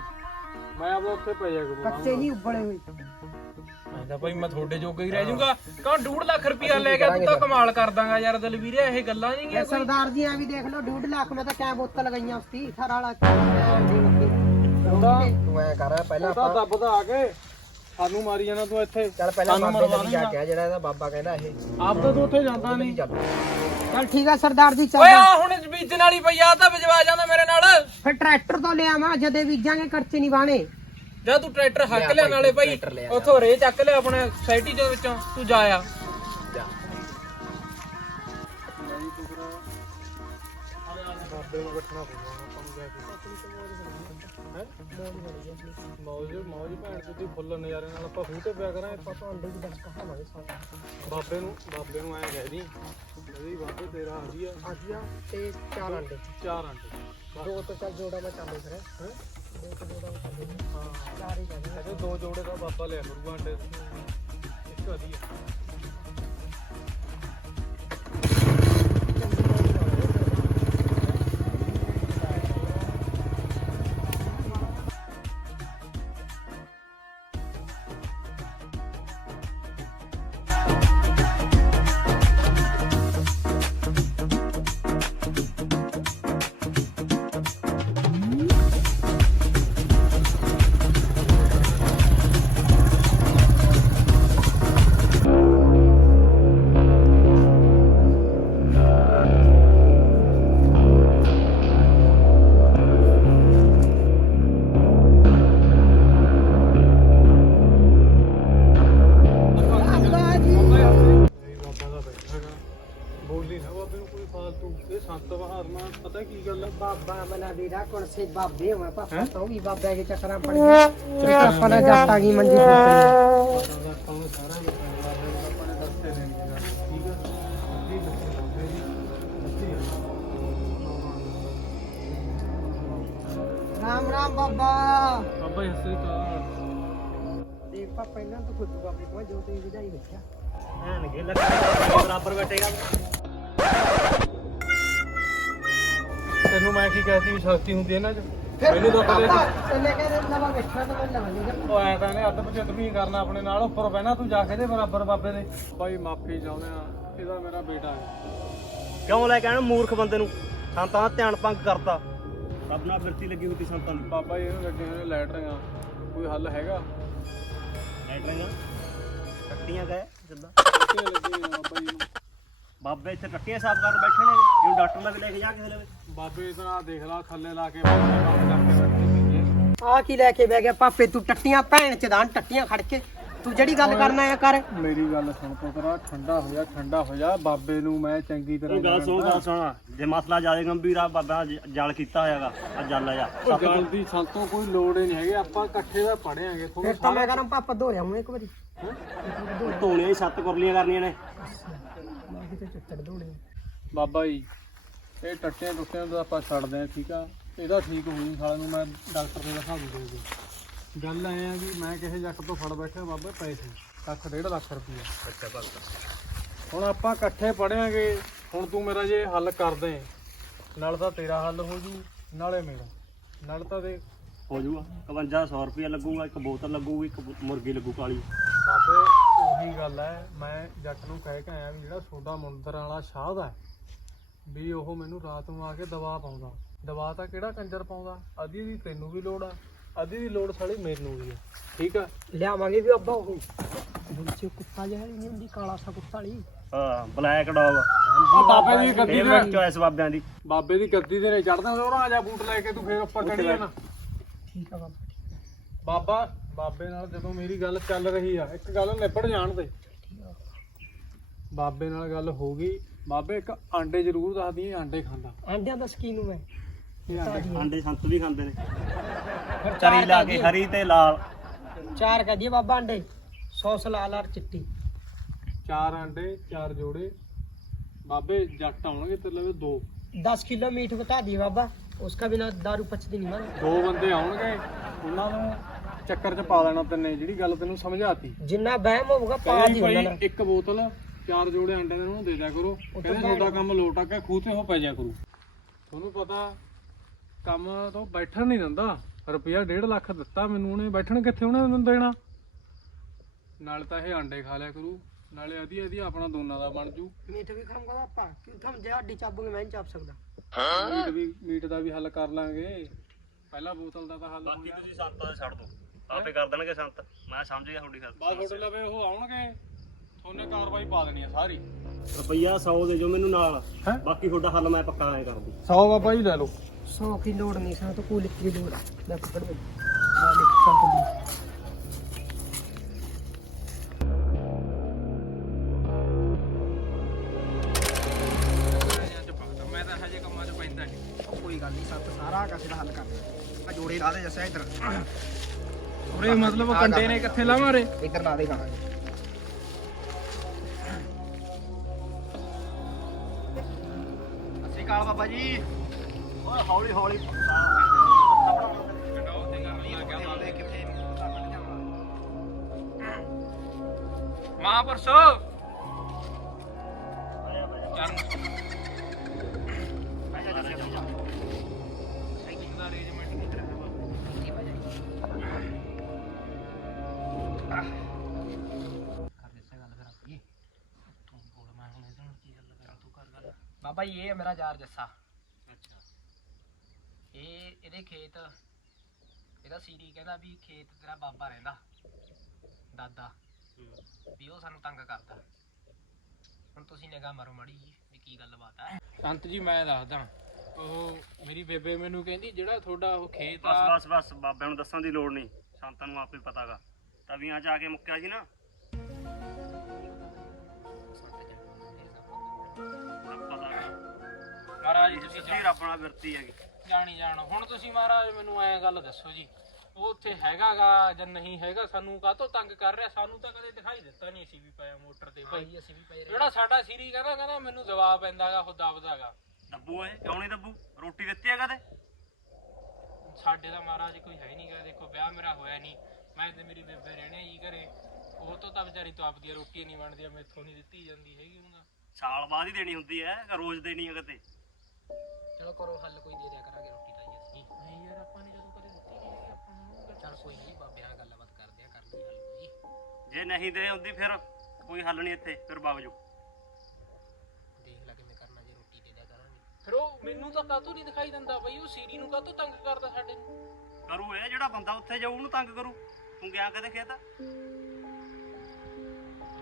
Speaker 3: ਮੈਂ ਆਪਦਾ ਉੱਥੇ ਪੈ ਜਾ ਕਰੂੰਗਾ।
Speaker 4: ਕੱਚੇ ਨਹੀਂ ਉਬਲੇ ਹੋਏ।
Speaker 1: ਮੈਂ ਤਾਂ ਭਾਈ ਮੈਂ ਤੁਹਾਡੇ ਜੋਗਾ ਹੀ ਰਹਿ ਜਾਊਂਗਾ। ਕਹਾਂ 2 ਲੱਖ ਰੁਪਇਆ ਲੈ ਗਿਆ ਤੂੰ ਤਾਂ ਕਮਾਲ ਕਰ ਦਾਂਗਾ ਯਾਰ ਦਲਵੀਰੇ ਇਹ ਗੱਲਾਂ ਨਹੀਂ
Speaker 4: ਇਹ ਸਰਦਾਰ ਜੀ ਐ ਵੀ ਦੇਖ ਲਓ 2.5 ਲੱਖ ਮੈਂ ਤਾਂ ਕਿਆ ਬੋਤਲ ਲਗਾਈਆਂ ਉਸਤੀ ਥਰ ਵਾਲਾ ਤੂੰ ਐ ਕਰ ਪਹਿਲਾਂ
Speaker 3: ਤਾਂ ਦੱਬਦਾ ਆ ਕੇ। ਸਾਨੂੰ ਮਾਰੀ ਜਾਣਾ ਤੂੰ ਇੱਥੇ।
Speaker 4: ਚੱਲ ਪਹਿਲਾਂ ਬਾਬੇ ਦੇ ਜਾ ਕੇ ਆ ਜਿਹੜਾ ਇਹਦਾ ਬਾਬਾ ਕਹਿੰਦਾ ਇਹ।
Speaker 3: ਆਪ ਤਾਂ ਤੂੰ ਉੱਥੇ ਜਾਂਦਾ ਨਹੀਂ।
Speaker 4: ਚੱਲ ਚੱਲ ਠੀਕ ਆ ਸਰਦਾਰ ਜੀ
Speaker 1: ਓਏ
Speaker 4: ਚੱਲ
Speaker 1: ਆ ਹੁਣ ਬੀਜਣ ਵਾਲੀ ਪਈ ਆ ਤਾਂ ਵਜਵਾ ਜਾਂਦਾ ਮੇਰੇ ਨਾਲ।
Speaker 4: ਫਿਰ ਟਰੈਕਟਰ ਤੋਂ ਲਿਆਵਾਂ ਜਦੇ ਬੀਜਾਂਗੇ ਖਰਚੇ ਨਹੀਂ ਬਾਣੇ।
Speaker 1: ਜਾ ਤੂੰ ਟਰੈਕਟਰ ਹੱਕ ਲਿਆ ਨਾਲੇ ਭਾਈ ਉਥੋਂ ਰੇ ਚੱਕ ਲਿਆ ਆਪਣੇ ਸੋਸਾਇਟੀ ਦੇ ਵਿੱਚੋਂ ਤੂੰ ਜਾ ਆ।
Speaker 3: ਬਾਬੇ ਨੂੰ ਬੈਠਣਾ ਪਊਗਾ ਆਪਾਂ ਨੂੰ ਜਾ ਕੇ? ਮੌਜ ਮੌਜ ਭੈਣ ਤੁਸੀਂ ਫੁੱਲ ਨਜ਼ਾਰੇ ਨਾਲ ਆਪਾਂ ਖੂਹ ਤੇ ਪਿਆ ਕਰਾਂਗੇ।
Speaker 4: ਪਾਪਾ ਅੰਡੇ ਦੀ ਦਸ ਕਹਾਵਾਂਗੇ ਸਾਰਾ
Speaker 3: ਬਾਬੇ ਨੂੰ ਬਾਬੇ ਨੂੰ ਐ ਕਹਿ ਦੀ ਕਹਿੰਦੀ ਬਾਬੇ ਤੇਰਾ ਆ। ਜੀ ਆ
Speaker 4: ਤੇ ਚਾਰ ਅੰਡੇ
Speaker 3: ਚਾਰ ਆਂਡੇ।
Speaker 4: ਦੋ ਤੋਂ ਚੱਲ ਜੋੜਾ ਮੈਂ ਚਾਲੂ ਕਰਾਂ।
Speaker 3: ਹੈਂ?
Speaker 4: ਦੋ ਤੋਂ ਜੋੜਾ ਮੈਂ ਚਾਲੂ
Speaker 3: ਹਾਂ।
Speaker 4: ਚਾਰ ਹੀ ਕਹਿੰਦੇ
Speaker 3: ਦੋ ਜੋੜੇ ਦਾ ਬਾਬਾ ਲਿਆ ਕਰੂਗਾ ਆਂਡੇ। ਇੱਕ ਵਧੀਆ।
Speaker 4: ਬਾਬਾ
Speaker 3: ਪਤਾ ਕੀ ਗੱਲ ਆ?
Speaker 4: ਬਾਬਾ ਮਨਾ ਵੀਰਾ ਕੋਣ ਸੇ ਬਾਬੇ ਹੋਏ ਪਾਪਾ ਤੋਂ ਵੀ ਬਾਬਾ ਦੇ ਚੱਕਰਾਂ ਪੜ ਗਏ। ਪਾਪਾ ਨਾ ਜਾਤਾ ਕੀ ਮੰਜੀ
Speaker 3: ਫੁੱਟ ਰਾਮ ਰਾਮ
Speaker 4: ਬਾਬਾ।
Speaker 1: ਬਾਬਾ ਜੀ ਸਤਿ ਕਾ
Speaker 4: ਤੇ ਪਾਪਾ ਇਹਨਾਂ ਤੋਂ ਖੁਦ ਬਾਬੇ ਕੋਲ ਜੋ ਤੁਸੀਂ ਵਿਦਾਈ ਰੱਖਿਆ।
Speaker 5: ਐਨਗੇ ਲੱਗਾ ਬਰਾਬਰ ਬੈਠੇਗਾ।
Speaker 1: ਤੈਨੂੰ ਮੈਂ ਕੀ ਕਹਤੀ ਵੀ ਸ਼ਕਤੀ ਹੁੰਦੀ ਇਹਨਾਂ 'ਚ? ਮੈਨੂੰ ਤਾਂ ਪਤਾ
Speaker 4: ਪਾਪਾ ਤੈਨੇ ਕਹਿੰਦੇ ਨਵਾਂ ਵੇਖਣਾ ਤਾਂ ਲਵਾਂਗਾ
Speaker 3: ਉਹ ਐ ਤਾਂ ਇਹਨੇ ਅੱਧ ਪਚਤਵੀਂ ਕਰਨਾ ਆਪਣੇ ਨਾਲ ਉੱਪਰ ਬਹਿਣਾ ਤੂੰ ਜਾ ਕੇ ਦੇ ਬਰਾਬਰ ਬਾਬੇ ਦੇ। ਬਾਈ ਮਾਫੀ ਚਾਹੁੰਦੇ ਆ ਇਹਦਾ ਮੇਰਾ ਬੇਟਾ ਹੈ।
Speaker 5: ਕਿਉਂ ਲੈ ਕੇ ਆਣਾ ਮੂਰਖ ਬੰਦੇ ਨੂੰ? ਸੰਤਾਂ ਦਾ ਧਿਆਨ ਭੰਗ ਕਰਤਾ ਸਭ ਨਾਲ ਬਿਰਤੀ ਲੱਗੀ ਹੋਈ ਸੰਤਾਂ ਦੀ।
Speaker 3: ਬਾਬਾ ਜੀ ਇਹਨੂੰ ਲੱਗੇ ਹੋਏ ਨੇ ਲੈਟਰਿੰਗਾਂ ਕੋਈ ਹੱਲ ਹੈਗਾ?
Speaker 5: ਲੈਟਰਿੰਗ ਟੱਟੀਆਂ ਗਏ ਜਿੱਦਾਂ।
Speaker 3: ਕਿੱਥੇ ਲੱਗੀ ਹੋਈ ਆ ਬਾਬਾ ਜੀ ਨੂੰ?
Speaker 5: ਬਾਬੇ ਇੱਥੇ ਟੱਟੀਆਂ ਸਾਫ਼ ਕਰਨ ਬੈਠੇ ਨੇ ਇਹਨੂੰ ਡਾਕਟਰ ਨਾਲ ਵੀ ਲੈ ਕੇ ਜਾ ਕਿਸੇ ਲਵੇ।
Speaker 3: ਬਾਬੇ ਤਾਂ ਦੇਖ ਲਾ ਥੱਲੇ ਲਾ ਕੇ ਬੰਦੇ ਬੰਦ ਕਰਕੇ ਬੈਠੇ ਸੀਗੇ
Speaker 4: ਆ ਕੀ ਲੈ ਕੇ ਬਹਿ ਗਿਆ ਪਾਪੇ ਤੂੰ ਟੱਟੀਆਂ ਭੈਣ ਚ ਦਾਨ ਟੱਟੀਆਂ ਖੜ ਕੇ। ਤੂੰ ਜਿਹੜੀ ਗੱਲ ਕਰਨਾ ਆ ਕਰ।
Speaker 3: ਮੇਰੀ ਗੱਲ ਸੁਣ ਪੁੱਤਰਾ ਠੰਡਾ ਹੋ ਜਾ ਠੰਡਾ ਹੋ ਜਾ। ਬਾਬੇ ਨੂੰ ਮੈਂ ਚੰਗੀ ਤਰ੍ਹਾਂ
Speaker 5: ਇਹ ਗੱਲ ਸੁਣ ਗੱਲ ਸੁਣ। ਜੇ ਮਸਲਾ ਜ਼ਿਆਦਾ ਗੰਭੀਰ ਆ ਬਾਬਾ ਜ- ਜਲ ਕੀਤਾ ਹੋਇਆਗਾ ਆ ਜਲ ਆ ਜਾ।
Speaker 3: ਉਹ ਗੱਲ ਦੀ ਸੰਤੋਂ ਕੋਈ ਲੋੜ ਹੀ ਨਹੀਂ ਹੈਗੀ ਆਪਾਂ ਇਕੱਠੇ ਦਾ ਪੜਿਆਂਗੇ
Speaker 4: ਫਿਰ
Speaker 3: ਤੁਹਾਨੂੰ
Speaker 4: ਤਾਂ ਮੈਂ ਕਰਾਂ ਪਾਪਾ ਧੋ ਆਉਂਗਾ ਇੱਕ ਵਾਰੀ।
Speaker 5: ਧੋਣੀਆਂ ਹੀ ਸੱਤ ਕੁਰਲੀਆਂ ਕਰਨੀਆਂ ਨੇ।
Speaker 4: ਕਿਤੇ
Speaker 3: ਬਾਬਾ ਜੀ ਇਹ ਟੱਟਿਆਂ ਟੁੱਟਿਆਂ ਦਾ ਆਪਾਂ ਛੱਡਦੇ ਆ ਠੀਕ ਆ? ਇਹਦਾ ਠੀਕ ਹੋਈ ਸਾਲੇ ਨੂੰ ਮੈਂ ਡਾਕਟਰ ਦੇ ਦਿਖਾ ਦੂੰਗਾ ਗੱਲ ਐ ਆ ਵੀ ਮੈਂ ਕਿਸੇ ਜੱਟ ਤੋਂ ਫੜ ਬੈਠਿਆ ਬਾਬਾ ਪੈਸੇ ਲੱਖ ਡੇਢ ਲੱਖ ਰੁਪਏ ਅੱਛਾ ਗੱਲ ਹੁਣ ਆਪਾਂ ਇਕੱਠੇ ਪੜਾਂਗੇ ਹੁਣ ਤੂੰ ਮੇਰਾ ਜੇ ਹੱਲ ਕਰ ਦੇ। ਨਾਲ ਤਾਂ ਤੇਰਾ ਹੱਲ ਹੋ ਜੂ ਨਾਲੇ ਮੇਰਾ। ਨਾਲ ਤਾਂ ਦੇ।
Speaker 5: ਹੋ ਜਾਊਗਾ 5100 ਰੁਪਏ ਲੱਗੂਗਾ ਇੱਕ ਬੋਤਲ ਲੱਗੂਗੀ ਇੱਕ ਮੁਰਗੀ ਲੱਗੂ ਕਾਲੀ।
Speaker 3: ਬਾਬੇ ਉਹੀ ਗੱਲ ਐ ਮੈਂ ਜੱਟ ਨੂੰ ਕਹਿ ਕੇ ਆਇਆ ਵੀ ਜਿਹੜਾ ਸੋਡਾ ਮੁੰਦਰ ਵਾਲਾ ਸ਼ਾਹ ਹੈ ਵੀ ਉਹ ਮੈਨੂੰ ਰਾਤ ਨੂੰ ਆ ਕੇ ਦਵਾ ਪਾਉਂਦਾ। ਦਵਾ ਤਾਂ ਕਿਹੜਾ ਕੰਜਰ ਪਾਉਂਦਾ? ਅੱਧੀ ਦੀ ਤੈਨੂੰ ਵੀ ਲੋੜ ਆ ਅੱਧੀ ਦੀ ਲੋੜ ਸਾਲੀ ਮੈਨੂੰ ਵੀ ਆ। ਠੀਕ ਆ?
Speaker 4: ਲਿਆਵਾਂਗੇ ਵੀ ਅੱਬਾ ਉਹ। ਬੁੱਚੇ ਕੁੱਤਾ ਜਿਹਾ ਨਹੀਂ ਹੁੰਦੀ ਕਾਲਾ ਸਾ ਕੁੱਤਾ ਵਾਲੀ।
Speaker 5: ਹਾਂ ਬਲੈਕ ਡੌਗ
Speaker 3: ਬਾਬੇ ਦੀ ਗੱਦੀ
Speaker 5: ਫੇਵਰੇਟ
Speaker 3: ਦੇ
Speaker 5: ਚੋਇਸ ਬਾਬਿਆਂ ਦੀ।
Speaker 3: ਬਾਬੇ ਦੀ ਗੱਦੀ ਦੇ ਨੇ ਚੜਦਾ ਉਹ ਆ ਜਾ ਬੂਟ ਲੈ ਕੇ ਤੂੰ ਫੇਰ ਉੱਪਰ ਚੜੀ ਜਾਣਾ।
Speaker 4: ਠੀਕ ਆ ਬਾਬਾ
Speaker 3: ਬਾਬਾ ਬਾਬੇ ਨਾਲ ਜਦੋਂ ਮੇਰੀ ਗੱਲ ਚੱਲ ਰਹੀ ਆ ਇੱਕ ਗੱਲ ਨਿਬੜ ਜਾਣ ਦੇ ਬਾਬੇ ਨਾਲ ਗੱਲ ਹੋ ਗਈ ਬਾਬੇ ਇੱਕ ਆਂਡੇ ਜ਼ਰੂਰ ਦੱਸਦੀ ਇਹ ਆਂਡੇ ਖਾਂਦਾ
Speaker 4: ਆਂਡਿਆਂ ਦਾ ਸਕੀਨ ਨੂੰ ਮੈਂ
Speaker 3: ਇਹ ਆਂਡੇ
Speaker 5: ਆਂਡੇ ਸੰਤ ਵੀ ਖਾਂਦੇ ਨੇ
Speaker 4: ਫਿਰ
Speaker 5: ਚਰੀ ਲਾ ਕੇ ਹਰੀ ਤੇ ਲਾਲ
Speaker 4: ਚਾਰ ਕਹਦੀ ਬਾਬਾ ਆਂਡੇ ਸੌਸ ਲਾਲ ਔਰ ਚਿੱਟੀ
Speaker 3: ਚਾਰ ਆਂਡੇ ਚਾਰ ਜੋੜੇ ਬਾਬੇ ਜੱਟ ਆਉਣਗੇ ਤੇ ਲਵੇ ਦੋ
Speaker 4: 10 किलो मीट बता दिए बाबा उसका बिना दारू पचती नहीं मानो
Speaker 3: ਦੋ ਬੰਦੇ ਆਉਣਗੇ ਉਹਨਾਂ ਨੂੰ ਚੱਕਰ 'ਚ ਪਾ ਦੇਣਾ ਤੈਨੇ ਜਿਹੜੀ ਗੱਲ ਤੈਨੂੰ ਸਮਝਾਤੀ
Speaker 4: जिन्ना बहम होगा पा
Speaker 3: ਕਹਿੰਦੇ
Speaker 4: दी
Speaker 3: ਭਾਈ
Speaker 4: उन्होंने
Speaker 3: ਇੱਕ ਬੋਤਲ ਚਾਰ ਜੋੜੇ ਆਂਡੇ ਦੇ ਉਹਨੂੰ ਦੇ ਦਿਆ ਕਰੋ ਕਹਿੰਦੇ ਤੁਹਾਡਾ ਕੰਮ ਲੋਟ ਆ ਕੇ ਖੂਹ ਤੇ ਉਹ ਪੈ ਜਾ ਕਰੂ ਤੁਹਾਨੂੰ ਪਤਾ ਕੰਮ ਤੋਂ ਬੈਠਣ ਨਹੀਂ ਦਿੰਦਾ ਰੁਪਿਆ 1.5 ਲੱਖ ਦਿੱਤਾ ਮੈਨੂੰ ਉਹਨੇ ਬੈਠਣ ਕਿੱਥੇ ਉਹਨੇ ਮੈਨੂੰ ਦੇਣਾ ਨਾਲ ਤਾਂ ਇਹ ਆਂਡੇ ਖਾ ਲਿਆ ਕਰੂ ਨਾਲੇ ਅਧੀ ਅਧੀ ਆਪਣਾ ਦੋਨਾਂ ਦਾ ਬਣ ਜੂ
Speaker 4: मीट भी खाऊंगा पापा क्यों थम जे हड्डी चापोगे मैं नहीं चाप सकता
Speaker 3: ਮੀਟ ਵੀ ਮੀਟ ਦਾ ਵੀ ਹੱਲ ਕਰ ਲਾਂਗੇ ਪਹਿਲਾਂ ਬੋਤਲ ਦਾ ਤਾਂ ਹੱਲ ਹੋ
Speaker 5: ਬਾਕੀ
Speaker 3: ਗਿਆ
Speaker 5: ਤੁਸੀਂ ਸੰਤਾਂ ਦੇ ਛੱਡ ਦੋ ਆਪੇ ਕਰ ਦੇਣਗੇ ਸੰਤ। ਮੈਂ ਸਮਝ ਗਿਆ ਤੁਹਾਡੀ ਗੱਲ।
Speaker 3: ਬਾਅਦ ਹੋਟਲ ਲਵੇ ਉਹ ਆਉਣਗੇ। ਤੁਹਾਨੂੰ ਕਾਰਵਾਈ ਪਾ ਦੇਣੀ ਆ ਸਾਰੀ।
Speaker 5: ਰੁਪਈਆ 100 ਦੇ ਜੋ ਮੈਨੂੰ ਨਾਲ।
Speaker 3: ਹੈਂ?
Speaker 5: ਬਾਕੀ ਤੁਹਾਡਾ ਹੱਲ ਮੈਂ ਪੱਕਾ ਐ ਕਰ ਦੂੰ
Speaker 3: 100 ਬਾਬਾ ਜੀ ਲੈ ਲਓ।
Speaker 4: ਸੌ ਕੀ ਲੋੜ ਨਹੀਂ ਸਾਨੂੰ ਤਾਂ ਕੂਲਿਕ ਦੀ ਲੋੜ ਆ। ਲੈ ਪਕੜ ਲੈ ਆ ਲੈ ਸੰਤ ਜੀ
Speaker 1: ਮੈਂ ਤਾਂ ਹਜੇ ਕੰਮਾਂ 'ਚ ਪੈਂਦਾ ਨਹੀਂ
Speaker 4: ਉਹ ਕੋਈ ਗੱਲ ਨਹੀਂ ਸੱਤ ਸਾਰਾ ਕਸੇ ਦਾ ਹੱਲ ਕਰ। ਆ ਜੋੜੇ ਲਾ ਦੇ
Speaker 1: ਜੱਸਾ ਇੱਧਰ। ਇਹ ਮਤਲਬ ਕੰਡੇ ਕਿੱਥੇ ਲਾ
Speaker 4: ਮਾਰੇ ਇੱਧਰ ਨਾ ਦੇ
Speaker 5: ਖਾਣਾ ਸ੍ਰੀ ਅਕਾਲ ਬਾਬਾ ਜੀ। ਓਏ ਹੌਲੀ ਹੌਲੀ।
Speaker 1: ਮਹਾਂਪੁਰਸ਼ੋ।
Speaker 4: ਇਹ ਹੈ ਮੇਰਾ ਯਾਰ ਜੱਸਾ। ਇਹ ਇਹਦੇ ਖੇਤ ਇਹਦਾ ਸੀਰੀ ਕਹਿੰਦਾ ਵੀ ਖੇਤ ਤੇਰਾ ਬਾਬਾ ਰਹਿੰਦਾ ਦਾਦਾ। ਵੀ ਉਹ ਸਾਨੂੰ ਤੰਗ ਕਰਦਾ। ਹੁਣ ਤੁਸੀਂ ਨਿਗਾਹ ਮਾਰੋ ਮੜੀ ਜੀ ਵੀ ਕੀ ਗੱਲਬਾਤ ਹੈ
Speaker 1: ਸੰਤ ਜੀ ਮੈਂ ਦੱਸਦਾ। ਉਹ ਮੇਰੀ ਬੇਬੇ ਮੈਨੂੰ ਕਹਿੰਦੀ ਜਿਹੜਾ ਤੁਹਾਡਾ ਉਹ ਖੇਤ
Speaker 5: ਬਸ
Speaker 1: ਆ
Speaker 5: ਬਸ ਬਸ ਬਾਬਿਆਂ ਨੂੰ ਦੱਸਣ ਦੀ ਲੋੜ ਨਹੀਂ। ਸੰਤਾਂ ਨੂੰ ਆਪੇ ਪਤਾਗਾ। ਤਵੀਆਂ ਚ ਆ ਕੇ ਮੁੱਕਿਆ ਸੀ ਨਾ।
Speaker 1: ਮਹਾਰਾਜ ਜੀ ਤੁਸੀਂ
Speaker 5: ਸਿੱਧੀ ਰੱਬ ਨਾਲ ਵਰਤੀ ਹੈਗੀ।
Speaker 1: ਜਾਣੀ ਜਾਣ। ਹੁਣ ਤੁਸੀਂ ਮਹਾਰਾਜ ਮੈਨੂੰ ਐ ਗੱਲ ਦੱਸੋ ਜੀ ਉਹ ਉੱਥੇ ਹੈਗਾਗਾ ਜਾਂ ਨਹੀਂ ਹੈਗਾ? ਸਾਨੂੰ ਕਾਹਤੋਂ ਤੰਗ ਕਰ ਰਿਹਾ? ਸਾਨੂੰ ਤਾਂ ਕਦੇ ਦਿਖਾਈ ਦਿੱਤਾ ਨਹੀਂ ਅਸੀਂ ਵੀ ਪਏ ਮੋਟਰ ਤੇ ਭਾਈ।
Speaker 4: ਭਾਈ ਅਸੀਂ ਵੀ ਪਏ ਰਹੇ।
Speaker 1: ਜਿਹੜਾ ਸਾਡਾ ਸੀਰੀ ਕਹਿੰਦਾ ਕਹਿੰਦਾ ਮੈਨੂੰ ਜਵਾਬ ਪੈਂਦਾਗਾ ਉਹ ਦਬਦਾਗਾ।
Speaker 5: ਦੱਬੂ ਇਹ ਕਿਉਂ ਨਹੀਂ ਦੱਬੂ? ਰੋਟੀ ਦਿੱਤੀ ਹੈ ਕਦੇ?
Speaker 1: ਸਾਡੇ ਦਾ ਮਹਾਰਾਜ ਕੋਈ ਹੈ ਨਹੀਂਗਾ ਦੇਖੋ ਵਿਆਹ ਮੇਰਾ ਹੋਇਆ ਨਹੀਂ। ਮੈਂ ਤੇ ਮੇਰੀ ਬੇਬੇ ਰਹਿਣੇ ਜੀ ਘਰੇ। ਉਹ ਤੋਂ ਤਾਂ ਵਿਚਾਰੀ ਤੋਂ ਆਪਦੀਆਂ ਰੋਟੀ ਨਹੀਂ ਬਣਦੀ ਮੈਥੋਂ ਨਹੀਂ ਦਿੱਤੀ ਜਾਂਦੀ ਹੈਗੀ ਉਹਨਾਂ
Speaker 5: ਸਾਲ ਬਾਅਦ ਹੀ ਦੇਣੀ ਹੁੰਦੀ ਹੈ ਕਿ ਰੋਜ਼ ਦੇਣੀ ਹੈ ਕਿਤੇ
Speaker 4: ਚਲੋ ਕਰੋ ਹੱਲ ਕੋਈ ਦੇ ਦਿਆ ਕਰਾਂਗੇ ਰੋਟੀ ਤਾਂ ਜੀ ਅਸੀਂ
Speaker 1: ਨਹੀਂ ਯਾਰ ਆਪਾਂ ਨੇ ਜਦੋਂ ਕਦੇ ਦਿੱਤੀ ਨਹੀਂ ਆਪਾਂ ਨੂੰ
Speaker 4: ਚਲ ਕੋਈ ਨਹੀਂ ਬਾਬੇ ਨਾਲ ਗੱਲਬਾਤ ਕਰਦੇ ਆ ਕਰ ਲਈ ਹੱਲ ਕੋਈ।
Speaker 5: ਜੇ ਨਹੀਂ ਦੇ ਹੁੰਦੀ ਫਿਰ ਕੋਈ ਹੱਲ ਨਹੀਂ ਇੱਥੇ ਫਿਰ ਵਗ ਜਾਓ
Speaker 4: ਦੇਖ ਲਾ ਕਿਵੇਂ ਕਰਨਾ ਜੇ ਰੋਟੀ ਦੇ ਦਿਆ ਕਰਾਂਗੇ।
Speaker 1: ਫਿਰ ਉਹ ਮੈਨੂੰ ਤਾਂ ਕਾਤੋਂ ਨਹੀਂ ਦਿਖਾਈ ਦਿੰਦਾ ਬਈ ਉਹ ਸੀਰੀ ਨੂੰ ਕਾਤੋਂ ਤੰਗ ਕਰਦਾ ਸਾਡੇ? ਨੂੰ
Speaker 5: ਕਰੂ ਇਹ ਜਿਹੜਾ ਬੰਦਾ ਉੱਥੇ ਜਾਊ ਉਹਨੂੰ ਤੰਗ ਕਰੂ। ਤੂੰ ਗਿਆ ਕਦੇ ਖੇਤ?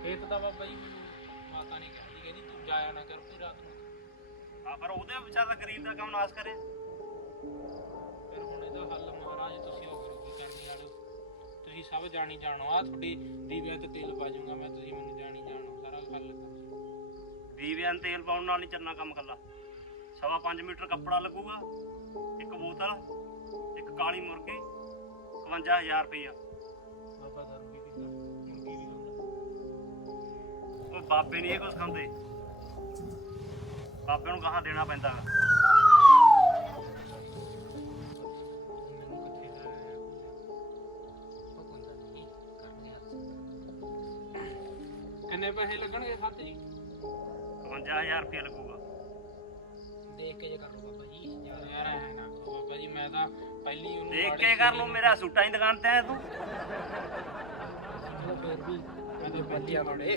Speaker 1: ਖੇਤ ਦਾ ਬਾਬਾ ਜੀ ਮੈਨੂੰ ਮਾਤਾ ਨੇ ਕਹਿੰਦੀ ਕਹਿੰਦੀ ਤੂੰ ਜਾਇਆ ਨਾ ਕਰ ਫਿਰ ਰਾਤ ਨੂੰ
Speaker 5: ਆ ਪਰ ਉਹਦੇ ਵਿਚਾਰਾ ਗਰੀਬ ਦਾ ਕੰਮ ਨਾਸ ਕਰੇ।
Speaker 1: ਫਿਰ ਹੁਣ ਇਹਦਾ ਹੱਲ ਮਹਾਰਾਜ ਤੁਸੀਂ ਉਹ ਕਰੋ ਕੀ ਕਰਨੀ ਵਾਲੋ ਤੁਸੀਂ ਸਭ ਜਾਣੀ ਜਾਣੋ ਆ ਤੁਹਾਡੀ ਦੀਵਿਆਂ ਤੇ ਤੇਲ ਪਾ ਜਾਊਂਗਾ ਮੈਂ ਤੁਸੀਂ ਮੈਨੂੰ ਜਾਣੀ ਜਾਣੋ ਸਾਰਾ ਹੱਲ ਕਰੋ।
Speaker 5: ਦੀਵਿਆਂ ਨੂੰ ਤੇਲ ਪਾਉਣ ਨਾਲ ਨਹੀਂ ਚੱਲਣਾ ਕੰਮ ਕੱਲਾ ਸਵਾ 5 ਮੀਟਰ ਕੱਪੜਾ ਲੱਗੂਗਾ ਇੱਕ ਬੋਤਲ ਇੱਕ ਕਾਲੀ ਮੁਰਗੀ 51000 ਰੁਪਈਆ।
Speaker 1: ਬਾਬਾ ਦਾਰੂ ਵੀ ਪੀਂਦਾ ਮੁਰਗੀ ਵੀ ਖਾਂਦਾ
Speaker 5: ਉਹ ਬਾਬੇ ਨਹੀਂ ਇਹ ਕੁਝ ਖਾਂਦੇ। ਬਾਬੇ ਨੂੰ ਕਹਾਂ ਦੇਣਾ ਪੈਂਦਾ। ਗਾ।
Speaker 1: ਕਿੰਨੇ ਪੈਸੇ ਲੱਗਣਗੇ ਖਾਤੇ ਜੀ
Speaker 5: 51000 ਰੁਪਈਆ ਲੱਗੂਗਾ।
Speaker 4: ਦੇਖ ਕੇ ਜੇ ਕਰ ਲਓ ਬਾਬਾ ਜੀ
Speaker 1: ਯਾਰ ਯਾਰ ਐ ਨਾ ਕਰੋ ਬਾਬਾ ਜੀ ਮੈਂ ਤਾਂ ਪਹਿਲੀ ਉਹਨੂੰ
Speaker 5: ਦੇਖ ਕੇ ਕਰ ਲੂ ਮੇਰਾ ਸੂਟਾਂ ਦੀ ਦੁਕਾਨ ਤੇ ਆਇਆ ਤੂੰ।
Speaker 4: ਚਲੋ ਫੇਰ ਵੀ
Speaker 1: ਮੈਂ ਤਾਂ ਪਹਿਲੀ ਆ ਮਾੜੇ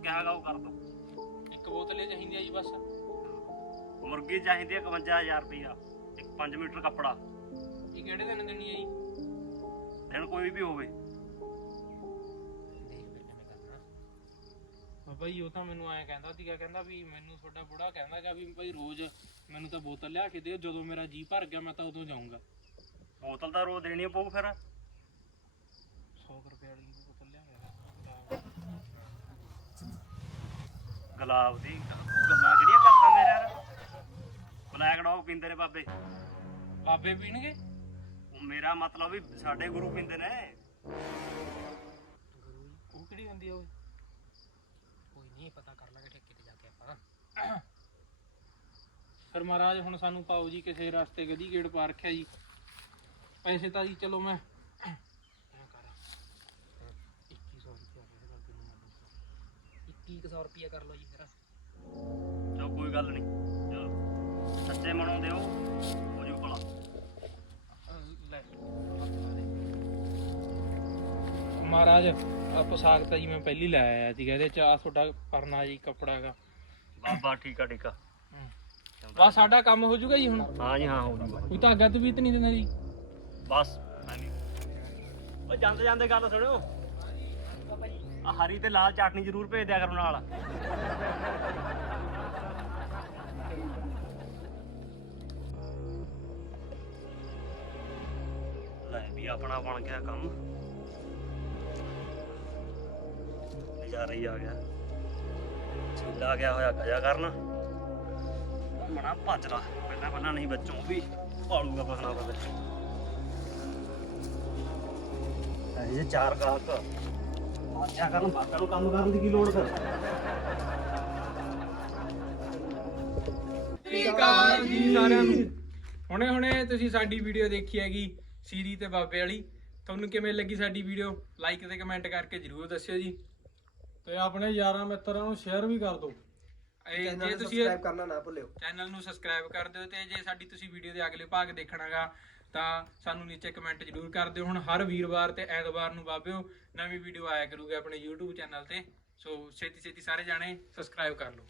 Speaker 5: ਕੁਝ ਕਹਾਗਾ ਉਹ ਕਰ ਦੋ।
Speaker 1: ਇੱਕ ਬੋਤਲ ਹੀ ਚਾਹੀਦੀ ਆ ਜੀ ਬਸ।
Speaker 5: ਮੁਰਗੀ ਚਾਹੀਦੀ ਹੈ 51000 ਰੁਪਈਆ। ਇੱਕ 5 ਮੀਟਰ ਕੱਪੜਾ।
Speaker 1: ਇਹ ਕਿਹੜੇ ਦਿਨ ਦੇਣੀ ਆ ਜੀ?
Speaker 5: ਦਿਨ ਕੋਈ ਵੀ ਹੋਵੇ।
Speaker 1: ਜੀ ਉਹ ਤਾਂ ਮੈਨੂੰ ਐਂ ਕਹਿੰਦਾ ਸੀਗਾ ਕਹਿੰਦਾ ਵੀ ਮੈਨੂੰ ਤੁਹਾਡਾ ਬੁੜਾ ਕਹਿੰਦਾਗਾ ਵੀ ਭਾਈ ਰੋਜ਼ ਮੈਨੂੰ ਤਾਂ ਬੋਤਲ ਲਿਆ ਕੇ ਦਿਓ ਜਦੋਂ ਮੇਰਾ ਜੀ ਭਰ ਗਿਆ ਮੈਂ ਤਾਂ ਉਦੋਂ ਜਾਊਂਗਾ।
Speaker 5: ਬੋਤਲ ਤਾਂ ਰੋਜ਼ ਦੇਣੀ ਪਊ ਫਿਰ
Speaker 1: 100 ਰੁਪਏ ਵਾਲੀ ਬੋਤਲ ਲਿਆ ਗਿਆ
Speaker 5: ਗੁਲਾਬ ਦੀ ਗੱਲਾਂ ਕਿਹੜੀਆਂ ਕਰਦਾ ਮੇਰੇ ਯਾਰ। ਬਲੈਕ ਡੌਗ ਪੀਂਦੇ ਨੇ ਬਾਬੇ।
Speaker 1: ਬਾਬੇ ਪੀਣਗੇ?
Speaker 5: ਉਹ ਮੇਰਾ ਮਤਲਬ ਵੀ ਸਾਡੇ ਗੁਰੂ ਪੀਂਦੇ ਨੇ।
Speaker 1: ਉਹ ਕਿਹੜੀ ਹੁੰਦੀ ਆ ਉਹ
Speaker 4: ਕੋਈ ਨਹੀਂ ਪਤਾ ਕਰ ਲਾਂਗੇ ਠੇਕੇ ਤੇ ਜਾ ਕੇ ਆਪਾਂ।
Speaker 1: ਫਿਰ ਮਹਾਰਾਜ ਹੁਣ ਸਾਨੂੰ ਪਾਓ ਜੀ ਕਿਸੇ ਰਸਤੇ ਗਦੀ ਗੇੜ ਪਾ ਰੱਖਿਆ ਜੀ। ਪੈਸੇ ਤਾਂ ਜੀ ਚਲੋ ਮੈਂ। ਐਂ ਕਰਾਂ 2100 ਰੁਪਏ ਦੇ ਬਾਬੇ ਨੂੰ ਮੈਨੂੰ
Speaker 4: 2100 ਰੁਪਿਆ ਕਰ ਲਓ ਜੀ।
Speaker 5: ਚਲੋ ਕੋਈ ਗੱਲ ਨਹੀਂ। ਚਲੋ ਸੱਚੇ ਮਨੋਂ ਦਿਓ ਹੋ ਜੂ ਭਲਾ।
Speaker 1: ਲੈ ਮਹਾਰਾਜ ਆ ਪੋਸ਼ਾਕ ਤਾਂ ਜੀ ਮੈਂ ਪਹਿਲੀ ਲੈ ਆਇਆ ਸੀਗਾ ਇਹਦੇ ਚ ਆ ਤੁਹਾਡਾ ਪਰਨਾ ਜੀ ਕੱਪੜਾ ਗਾ
Speaker 5: ਬਾਬਾ ਠੀਕ ਆ ਠੀਕ ਆ।
Speaker 1: ਬਸ ਸਾਡਾ ਕੰਮ ਹੋ ਜਾਊਗਾ ਜੀ ਹੁਣ?
Speaker 5: ਹਾਂ ਜੀ ਹਾਂ ਹੋ ਜੂਗਾ।
Speaker 1: ਕੋਈ ਧਾਗਾ ਤੂੰ ਵੀ ਤਾਂ ਨਹੀਂ ਦਿੰਦਾ ਜੀ?
Speaker 5: ਬਸ ਉਹ ਜਾਂਦੇ ਜਾਂਦੇ ਗੱਲ ਸੁਣਿਓ। ਆ ਹਰੀ ਤੇ ਲਾਲ ਚਟਨੀ ਜ਼ਰੂਰ ਭੇਜ ਦਿਆ ਕਰੋ ਨਾਲ। ਲੈ ਵੀ ਆਪਣਾ ਬਣ ਗਿਆ ਕੰਮ। ਨਜ਼ਾਰਾ ਹੀ ਆ ਗਿਆ। ਛਿੱਲਾ ਗਿਆ ਹੋਇਆ ਗਜਾ ਕਰਨ। ਮਣਾ ਭੱਜਰਾ ਪਹਿਲਾਂ ਪਹਿਲਾਂ ਨਹੀਂ ਬੱਚੋਂ ਵੀ ਭਾਲੂਗਾ ਬਸਣਾ ਦਾ ਇਹ ਚਾਰ ਗਾਹਕ। ਆਚਾ ਕਰਨ ਬਾਕਾਂ ਨੂੰ ਕੰਮ ਕਰਨ ਦੀ ਕੀ ਲੋੜ ਫਿਰ?
Speaker 1: ਅਕਾਲ ਜੀ ਸਾਰਿਆਂ ਨੂੰ। ਹੁਣੇ ਹੁਣੇ ਤੁਸੀਂ ਸਾਡੀ ਵੀਡੀਓ ਦੇਖੀ ਹੈਗੀ ਸੀਰੀ ਤੇ ਬਾਬੇ ਵਾਲੀ। ਤੁਹਾਨੂੰ ਕਿਵੇਂ ਲੱਗੀ ਸਾਡੀ ਵੀਡੀਓ? ਲਾਈਕ ਤੇ ਕਮੈਂਟ ਕਰਕੇ ਜਰੂਰ ਦੱਸਿਓ ਜੀ।
Speaker 3: ਤੇ ਆਪਣੇ ਯਾਰਾਂ ਮਿੱਤਰਾਂ ਨੂੰ ਸ਼ੇਅਰ ਵੀ ਕਰ ਦਿਓ।
Speaker 1: ਇਹ ਜੇ ਤੁਸੀਂ ਕਰਨਾ ਨਾ ਭੁੱਲਿਓ। ਚੈਨਲ ਨੂੰ ਸਬਸਕ੍ਰਾਈਬ ਕਰ ਦਿਓ ਤੇ ਜੇ ਸਾਡੀ ਤੁਸੀਂ ਵੀਡੀਓ ਦੇ ਅਗਲੇ ਭਾਗ ਦੇਖਣਾਗਾ ਤਾਂ ਸਾਨੂੰ ਨੀਚੇ ਕਮੈਂਟ ਜਰੂਰ ਕਰ ਦਿਓ। ਹੁਣ ਹਰ ਵੀਰਵਾਰ ਤੇ ਐਤਵਾਰ ਨੂੰ ਬਾਬਿਓ ਨਵੀਂ ਵੀਡੀਓ ਆਇਆ ਕਰੂਗੀ ਆਪਣੇ YouTube ਚੈਨਲ ਤੇ। ਸੋ ਛੇਤੀ ਛੇਤੀ ਸਾਰੇ ਜਾਣੇ ਸਬਸਕ੍ਰਾਈਬ ਕਰ ਲਓ।